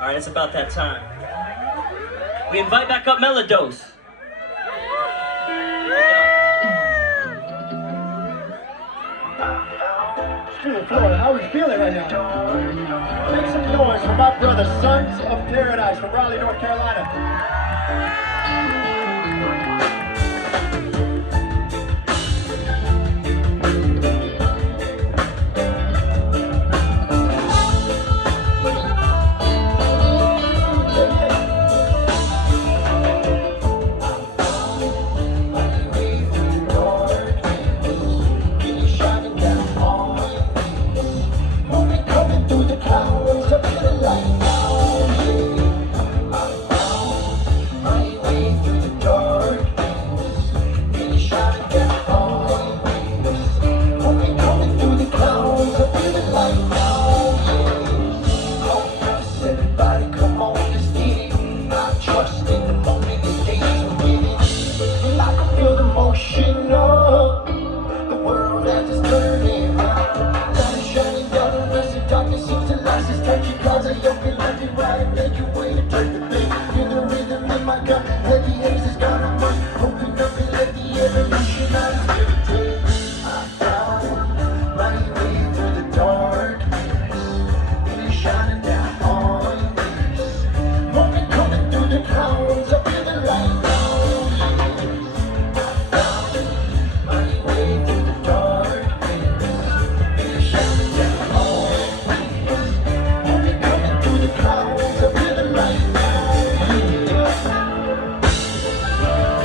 All right, it's about that time. We invite back up Mellotone. School, Florida, how are we feeling right now? Make some noise for my brother, Sons of Paradise from Raleigh, North Carolina.